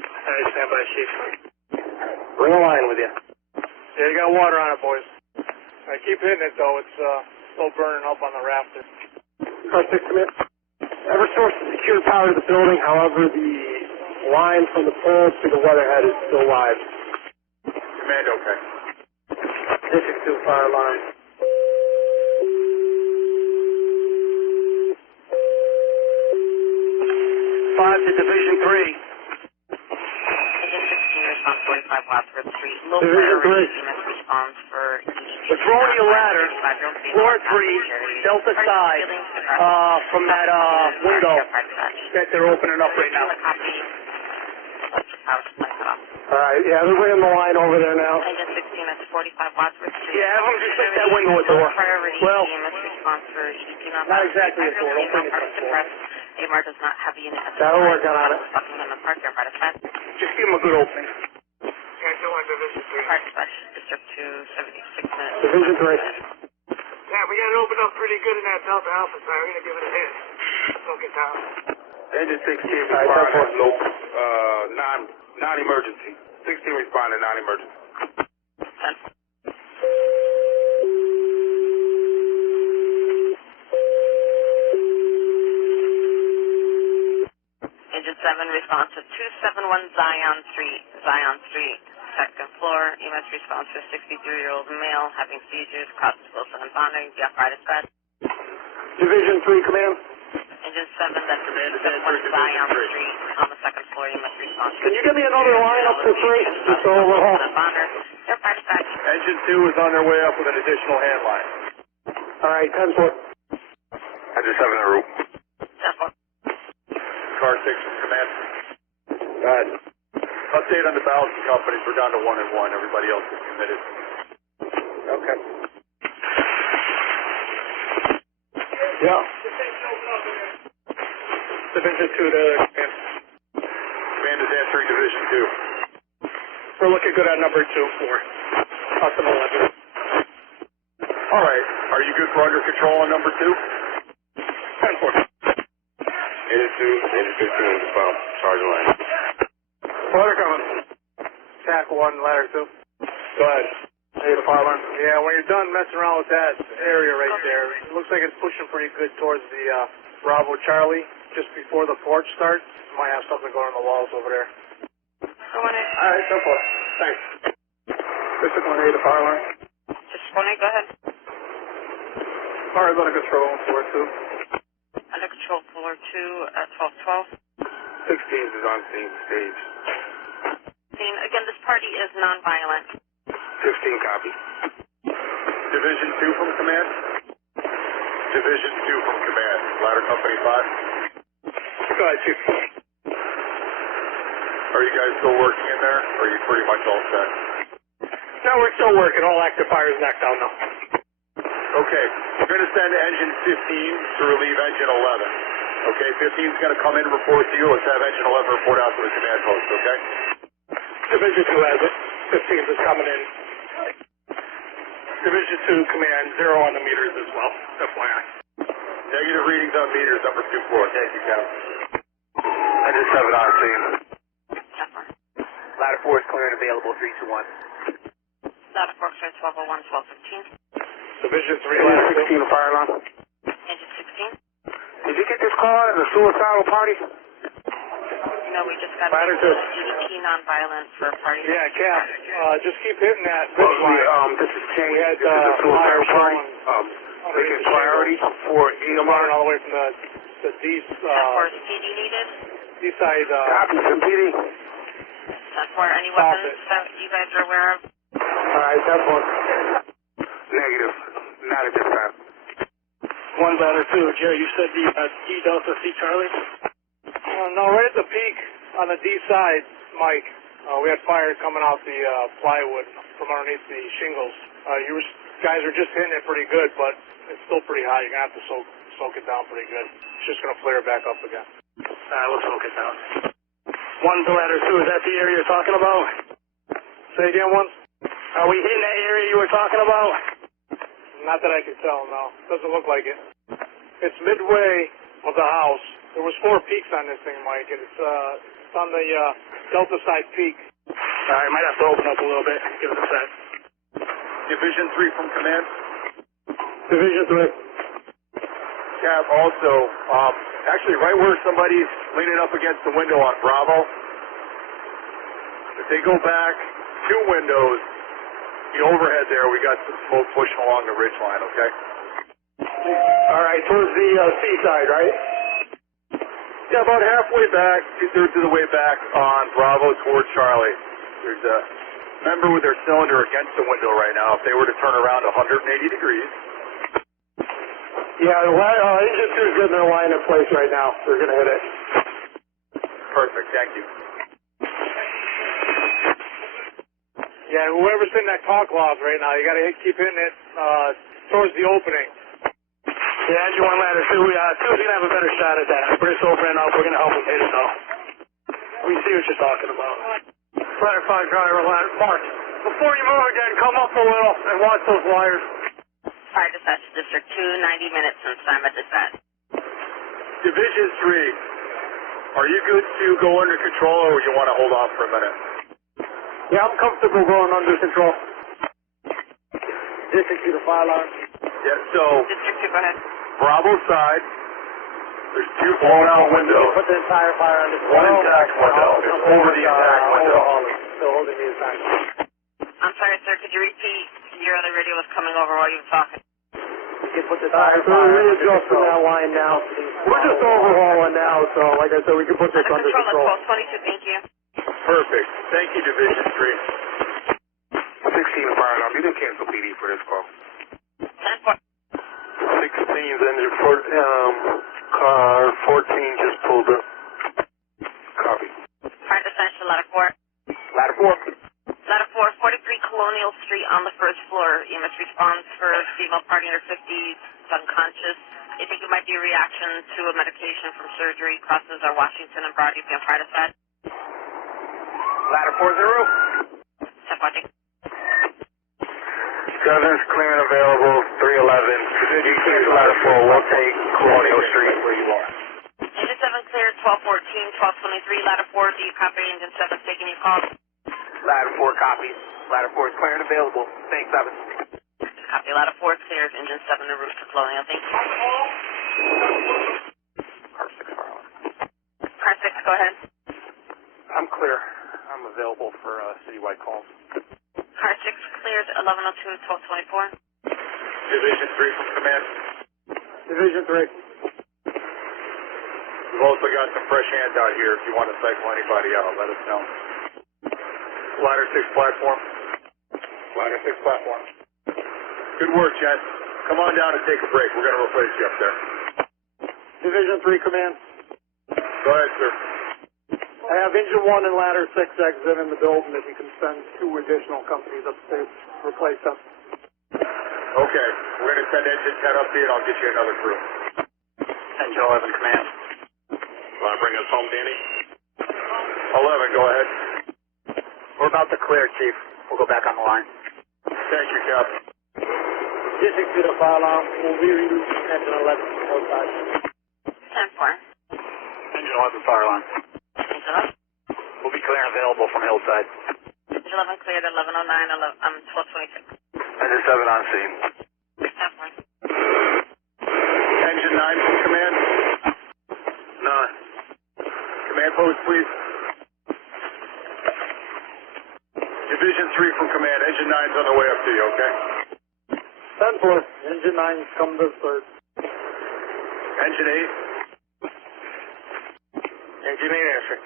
Alright, stand by, Chief. Bring a line with you. Yeah, you got water on it, boys. Alright, keep hitting it, though. It's still burning up on the rafter. Car 6, come in. Eversource has secured power to the building. However, the line from the poles to the weatherhead is still live. Command, okay. District 2 fire alarm. Five to Division 3. Engine 16 response 45 Watford Street. Local Division 3. EMS response for We're throwing you a ladder, floor 3, Delta side, from that window that they're opening up right now. Copy. Power supply cut off. All right, yeah, they're bringing the line over there now. Engine 16, that's 45 Wadsworth Street. Yeah, have them just make that window a door. Priority Well, EMS response for heating on not exactly a door, don't bring it to the floor. AMR does not have a unit at the That'll work on it. in the park there, right aside. Just give them a good opening. Division 3. Park slash District 2, 76 minutes. Division 3. Yeah, we got it opened up pretty good in that Delta Alpha side. We're going to give it a hit. Don't get down. Engine 16 responded, non-emergency. 16 responded, non-emergency. Engine 7 response to 271 Zion Street, second floor. EMS response to a 63-year-old male having seizures, causes Wilson and Bonner. Jeff, right aside. Division 3, command. Engine 7, that's 271 Zion Street on the second floor. EMS response. Can you give me another line up to 3? Just so we're home. Bonner. Jeff, right aside. Engine 2 is on their way up with an additional hand line. All right, 10-4. Engine 7 en route. 10-4. Car 6 from command. Update on the balance of companies. We're down to 1 and 1. Everybody else is committed. Okay. Yeah. Division 2 to command. Command is answering Division 2. We're looking good at number 2-4. Possible 11. All right. Are you good for under control on number 2? 10-4. Engine 2, Engine 15 is found. Charge line. Ladder coming. Tack 1, ladder 2. Go ahead. Hey, the fire line. Yeah, when you're done messing around with that area right there, it looks like it's pushing pretty good towards the Bravo Charlie just before the porch starts. Might have something going on the walls over there. Go on in. All right, 10-4. Thanks. District 1A, the fire line. Just 1A, go ahead. Fire's under control, floor 2. Under control, floor 2 at 1212. 16 is on scene, stage. Again, this party is non-violent. 15 copy. Division 2 from command. Division 2 from command. Ladder company 5. Go ahead, Chief. Are you guys still working in there, or are you pretty much all set? No, we're still working. All active fire is knocked down now. Okay, we're going to send engine 15 to relieve engine 11. Okay, 15 is going to come in and report to you. Let's have engine 11 report out to the command post, okay? Division 2 has it. 15 is coming in. Division 2 command, 0 on the meters as well, FYI. Negative readings on meters, number 2-4. Thank you, Captain. Engine 7 on scene. Ladder 4 is clear and available, 321. Ladder 4, clear 1201, 1215. Division 3, ladder 16, fire alarm. Engine 16. Did you get this call as a suicidal party? No, we just got Ladder a 2. EDT non-violent for a party. Yeah, Cap, just keep hitting that ridge line. This is changed. We had This is a suicidal party. Making priority for EMR. All the way from the D, For PD needed. D side, Copy from PD. For any weapons that you guys are aware of. all right, that's one. Negative. Not at this time. 1 ladder 2. Jerry, you said the D Delta C Charlie? No, right at the peak on the D side, Mike, we had fire coming off the plywood from underneath the shingles. Guys are just hitting it pretty good, but it's still pretty high. You're going to have to soak it down pretty good. It's just going to flare back up again. We'll soak it down. 1 to ladder 2, is that the area you're talking about? Say again, 1? Are we hitting that area you were talking about? Not that I can tell, no. Doesn't look like it. It's midway of the house. There was 4 peaks on this thing, Mike, and it's on the Delta side peak. All right, might have to open up a little bit. Give it a sec. Division 3 from command. Division 3. Cap, also, actually right where somebody's leaning up against the window on Bravo, if they go back 2 windows, the overhead there, we got some smoke pushing along the ridge line, okay? All right, towards the seaside, right? Yeah, about halfway back, 2/3 of the way back on Bravo towards Charlie. There's a member with their cylinder against the window right now. If they were to turn around 180 degrees. Yeah, engine 2 is getting their line in place right now. They're going to hit it. Perfect, thank you. Yeah, whoever's in that car closet right now, you got to keep hitting it towards the opening. Yeah, engine 1, ladder 2. Two's going to have a better shot at that. We're just opening up. We're going to help him hit it, though. We see what you're talking about. Ladder 5 driver, ladder Mark. Before you move again, come up a little and watch those wires. Fire dispatch District 2, 90 minutes since time at dispatch. Division 3, are you good to go under control, or you want to hold off for a minute? Yeah, I'm comfortable going under control. District 2 to fire alarm. Yeah, so District 2, go ahead. Bravo side, there's 2 blown out windows. Put the entire fire under control. One intact window. It's over the intact window. Still holding the intact. I'm sorry, sir. Could you repeat? Your other radio was coming over while you were talking. You can put the entire fire under control. That line now. We're just overhauling now, so like I said, we can put this under control. At 1222, thank you. Perfect. Thank you, Division 3. 16 fire alarm. You can cancel PD for this call. 10-4. 16's engine car 14 just pulled up. Copy. Fire dispatch to ladder 4. Ladder 4. Ladder 4, 43 Colonial Street on the first floor. EMS response for female party under 50, unconscious. I think it might be a reaction to a medication from surgery. Crosses are Washington and Broad. You can fire dispatch. Ladder 40. 10-4. 7's clear and available. 311. You cancel ladder 4. We'll take Colonial Street where you are. Engine 7 clear, 1214, 1223. Ladder 4, do you copy? Engine 7 taking your call. Ladder 4 copies. Ladder 4 is clear and available. Thanks, 7. Copy. Ladder 4 clears. Engine 7 en route to Colonial. Thank you. Car 6 fire alarm. Car 6, go ahead. I'm clear. I'm available for citywide calls. Car 6 cleared, 1102, 1224. Division 3 from command. Division 3. We've also got some fresh hands out here. If you want to cycle anybody out, let us know. Ladder 6 platform. Ladder 6 platform. Good work, gents. Come on down and take a break. We're going to replace you up there. Division 3 command. Go ahead, sir. I have engine 1 and ladder 6 exit in the building. If you can send 2 additional companies upstairs, replace them. Okay. We're going to send engine 10 up here, and I'll get you another crew. Engine 11 command. Want to bring us home, Danny? 11, go ahead. We're about to clear, Chief. We'll go back on the line. Thank you, Captain. District 2 to fire alarm. We'll be reducing engine 11 from Hillside. 10-4. Engine 11 fire alarm. Engine 11. We'll be clear and available from Hillside. Engine 11 cleared, 1109, 1226. Engine 7 on scene. 10-4. Engine 9 from command. None. Command post, please. Division 3 from command. Engine 9's on the way up to you, okay? 10-4. Engine 9's come to third. Engine 8. Engine 8 answering.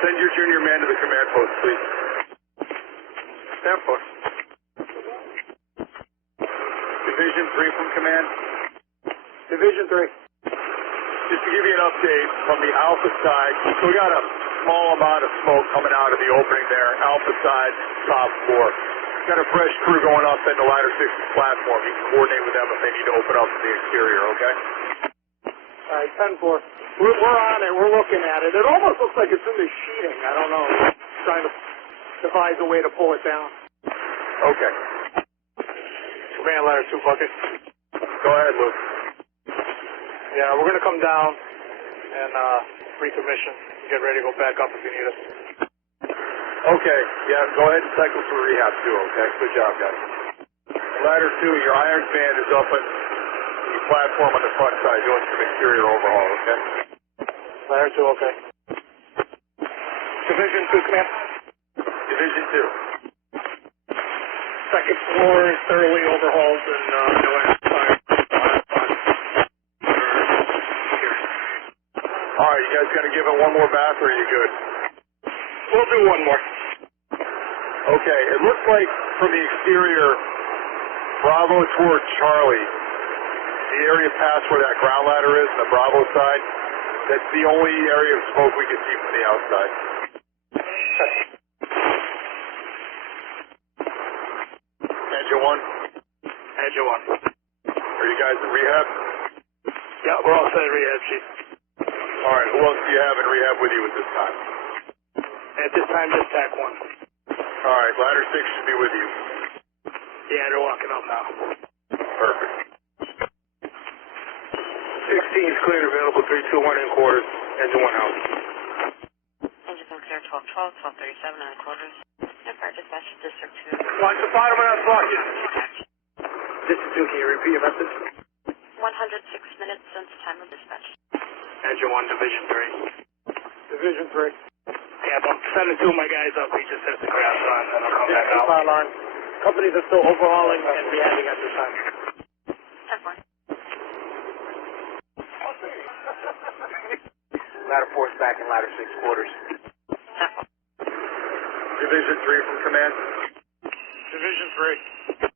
Send your junior man to the command post, please. 10-4. Division 3 from command. Division 3. Just to give you an update from the Alpha side, so we got a small amount of smoke coming out of the opening there. Alpha side, top floor. Got a fresh crew going up in the ladder 6's platform. You can coordinate with them if they need to open up to the exterior, okay? All right, 10-4. We're on it. We're looking at it. It almost looks like it's in the sheeting. I don't know. Trying to devise a way to pull it down. Okay. Command ladder 2 bucket. Go ahead, Luke. Yeah, we're going to come down and recommission. Get ready to go back up if you need us. Okay, yeah, go ahead and cycle through rehab too, okay? Good job, guys. Ladder 2, your iron band is up on the platform on the front side doing some exterior overhaul, okay? Ladder 2, okay. Division 2, command. Division 2. Second floor is thoroughly overhauled and no fire. All right, you guys got to give it one more bath, or are you good? We'll do one more. Okay, it looks like from the exterior, Bravo toward Charlie, the area past where that ground ladder is, the Bravo side, that's the only area of smoke we can see from the outside. Engine 1. Are you guys in rehab? Yeah, we're all set at rehab, Chief. All right, who else do you have in rehab with you at this time? At this time, just TAC 1. All right, ladder 6 should be with you. Yeah, they're walking up now. Perfect. 16 is cleared, available 321 in quarters. Engine 1 out. Engine 1 clear 1212, 1237 and quarters. And fire dispatch District 2. Watch the fireman on bucket. District 2, can you repeat your message? 106 minutes since time of dispatch. Engine 1, Division 3. Division 3. Yeah, I'm sending two of my guys up. He just has to crash on, and I'll come back out. Fire alarm. Companies are still overhauling and rehabbing at this time. 10-4. Ladder 4's back in ladder 6 quarters. 10-4. Division 3 from command. Division 3.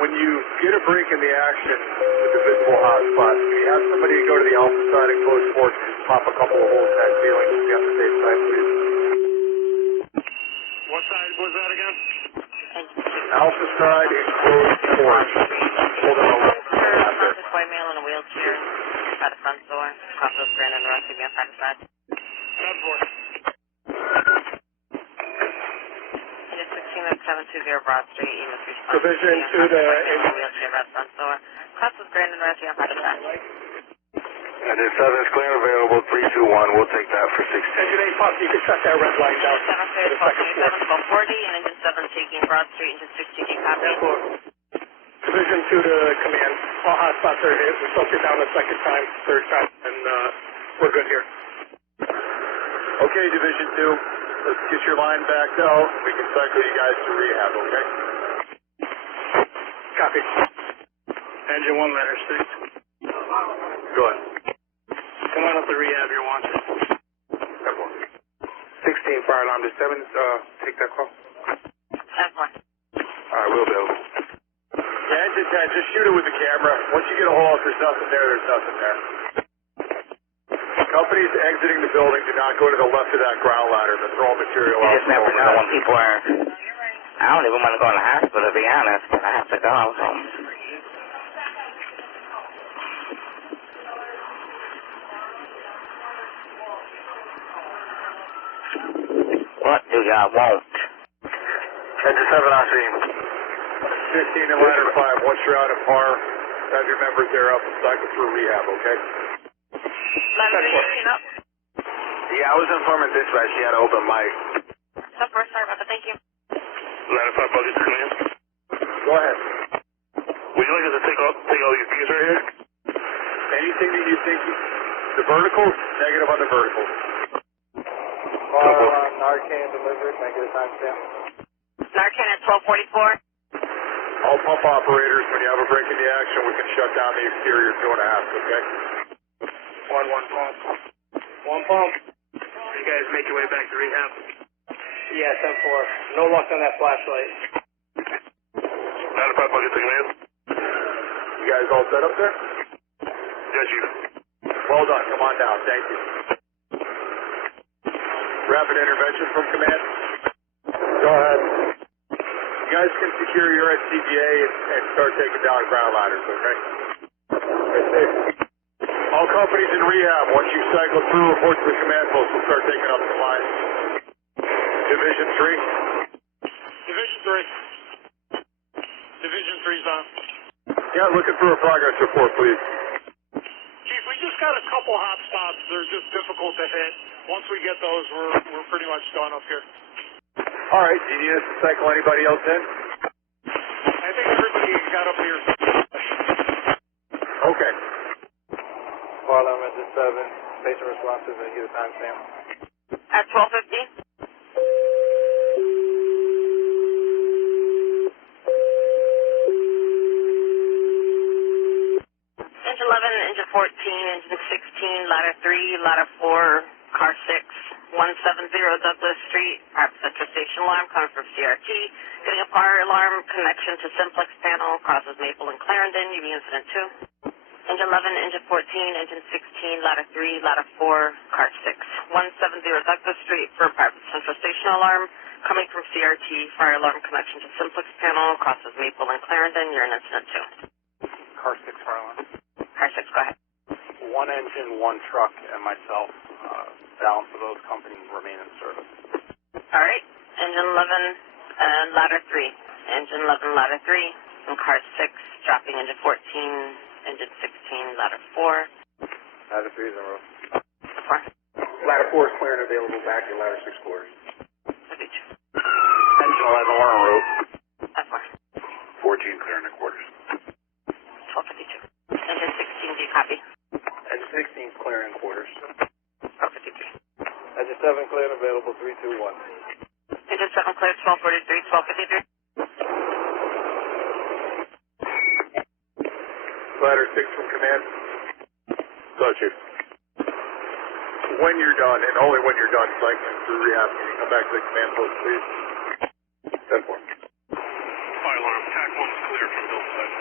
When you get a break in the action with the visible hotspot, can you have somebody go to the alpha side and close ports and pop a couple of holes in that ceiling to be on the safe side, please? What side was that again? Alpha side and close ports. Hold on a little. This white male in a wheelchair by the front door. Crossroads Grand and Run to be on fire side. 10-4. 720 Broad Street, unit 3. Division 2 to wheelchair by the front door. Crossroads Grand and Run to be on fire side. Engine 7 is clear, available 321. We'll take that for 16. Engine 8 Pop, you can shut that red light down. 7 1240 and Engine 7 taking Broad Street, Engine 6 taking copy. Division 2 to command. All hotspots are hit. We filtered down the second time, third time, and we're good here. Okay, Division 2. Let's get your line back out. We can cycle you guys to rehab, okay? Copy. Engine 1, ladder 6. Good. Come on up to rehab, you're wanted. 16, fire alarm to 7. Take that call. 10-4. All right, we'll do. Yeah, Engine 10, just shoot it with the camera. Once you get a hole, if there's nothing there, there's nothing there. Companies exiting the building do not go to the left of that ground ladder. They're throwing material out. You just never know when people are... I don't even want to go in the hospital, to be honest, but I have to go. So. What do y'all want? Engine 7 on scene. 15 and ladder 5. Once you're out of par, have your members there up and cycle through rehab, okay? Ladder 3 up. Yeah, I was informing dispatch. She had an open mic. 10-4, sorry about that, thank you. Ladder 5 buckets to command. Go ahead. Would you like us to take all these views right here? Anything that you think, the verticals, negative on the verticals. Narcan delivered, negative timestamp. Narcan at 1244. All pump operators, when you have a break in the action, we can shut down the exterior 2.5, okay? 1 pump. 1 pump. You guys make your way back to rehab? Yeah, 10-4. No luck on that flashlight. Ladder 5 bucket to command. You guys all set up there? Yes, you. Well done. Come on down. Thank you. Rapid intervention from command. Go ahead. You guys can secure your SCBA and start taking down ground ladders, okay? All companies in rehab, once you cycle through, report to the command post. We'll start taking up the line. Division 3. Division 3. Division 3's on. Yeah, looking for a progress report, please. Chief, we just got a couple hot spots. They're just difficult to hit. Once we get those, we're pretty much done up here. All right, do you need us to cycle anybody else in? I think everybody got up here. Okay. Fire alarm at 7. Patient responses and get a timestamp. At 1250. Engine 11, Engine 14, Engine 16, Ladder 3, Ladder 4, Car 6, 170 Douglas Street, Private Central Station alarm coming from CRT. Getting a fire alarm connection to Simplex panel, crosses Maple and Clarendon, UV incident 2. Engine 11, Engine 14, Engine 16, Ladder 3, Ladder 4, Car 6, 170 Douglas Street for Private Central Station alarm coming from CRT, fire alarm connection to simplex panel, crosses Maple and Clarendon. You're in incident 2. Car 6 fire alarm. Car 6, go ahead. One engine, one truck, and myself. Balance of those companies remain in service. All right. Engine 11 and ladder 3. Engine 11, ladder 3. And car 6, dropping engine 14, engine 16, ladder 4. Ladder 3 is en route. 4. Ladder 4 is clear and available back in ladder 6 quarters. Engine 11, we're en route. That's 4. 14 clear in the quarters. 1252. Engine 16, do you copy? Engine 16 is clear in quarters. 1253. Engine 7 clear and available 321. Engine 7 clear, 1243, 1253. Ladder 6 from command. Go, Chief. When you're done, and only when you're done cycling through rehab, can you come back to the command post, please? 10-4. Fire alarm, TAC 1's clear from Hillside.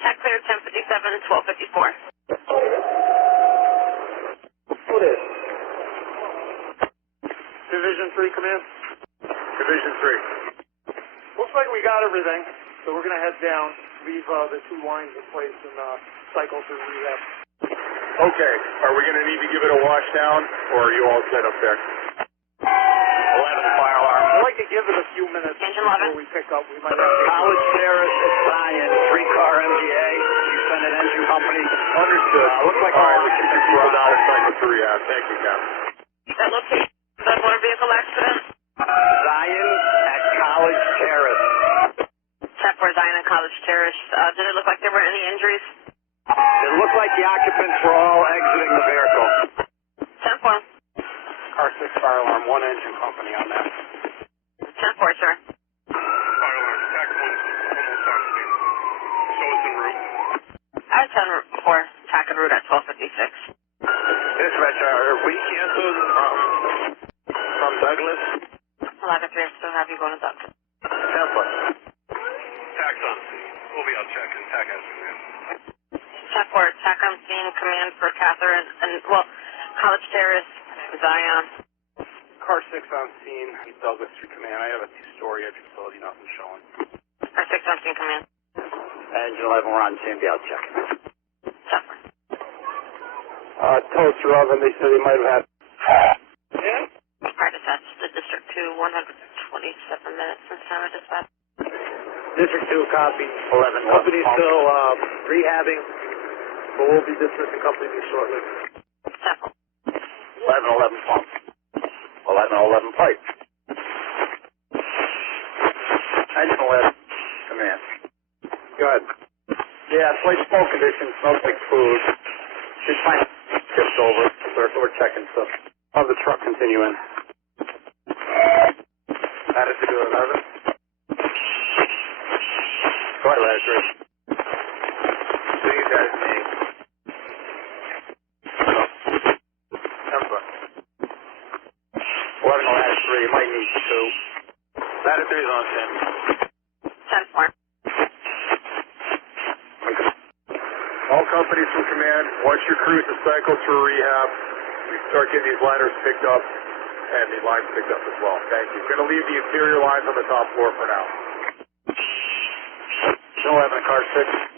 TAC clear, 1057, 1254. Who it is? Division 3, command. Division 3. Looks like we got everything, so we're going to head down, leave the 2 lines in place, and cycle through rehab. Okay, are we going to need to give it a wash down, or are you all set up there? 11 fire alarm. I'd like to give it a few minutes Engine before 11. we pick up. We might have to... College Terrace at Zion, 3-car MGA, Independent Engine Company. Understood. Looks like all right, all we can just roll down and cycle through rehab. Thank you, Captain. That location, that motor vehicle accident? Zion at College Terrace. Check for Zion and College Terrace. Did it look like there were any injuries? It looked like the occupants were all exiting the vehicle. 10-4. Car 6 fire alarm, one engine company on that. 10-4, sir. Fire alarm, TAC 1's almost on scene. So it's en route. I was 10-4, TAC en route at 1256. Dispatcher, are we canceled from Douglas? Ladder 3, I still have you going to Douglas. 10-4. TAC's on scene. We'll be out checking. TAC has command. 10-4, TAC on scene, command for Catherine, and, well, College Terrace, Zion. Car 6 on scene, Douglas Street Command. I have a 2-story edge facility, nothing showing. Car 6 on scene, command. Engine 11, we're on scene, be out checking. 10-4. Toaster oven, they said they might have had... Alright, dispatch to District 2, 127 minutes since time of dispatch. District 2, copy. 11. Company's still rehabbing, but we'll be dismissing company shortly. 10-4. 11-11 pump. 11-11 pipe. Engine 11, command. Go ahead. Yeah, slight smoke conditions, no big food. Should find tips over, so we're checking stuff. Have the truck continue in. Attitude 11. Go ahead, ladder 3. Please, that is me. 11 on ladder 3, might need 2. Ladder 3 is on 10. 10-4. All companies from command, once your crews have cycled through rehab, we start getting these liners picked up and the lines picked up as well. Thank you. We're going to leave the interior lines on the top floor for now. 11, car 6.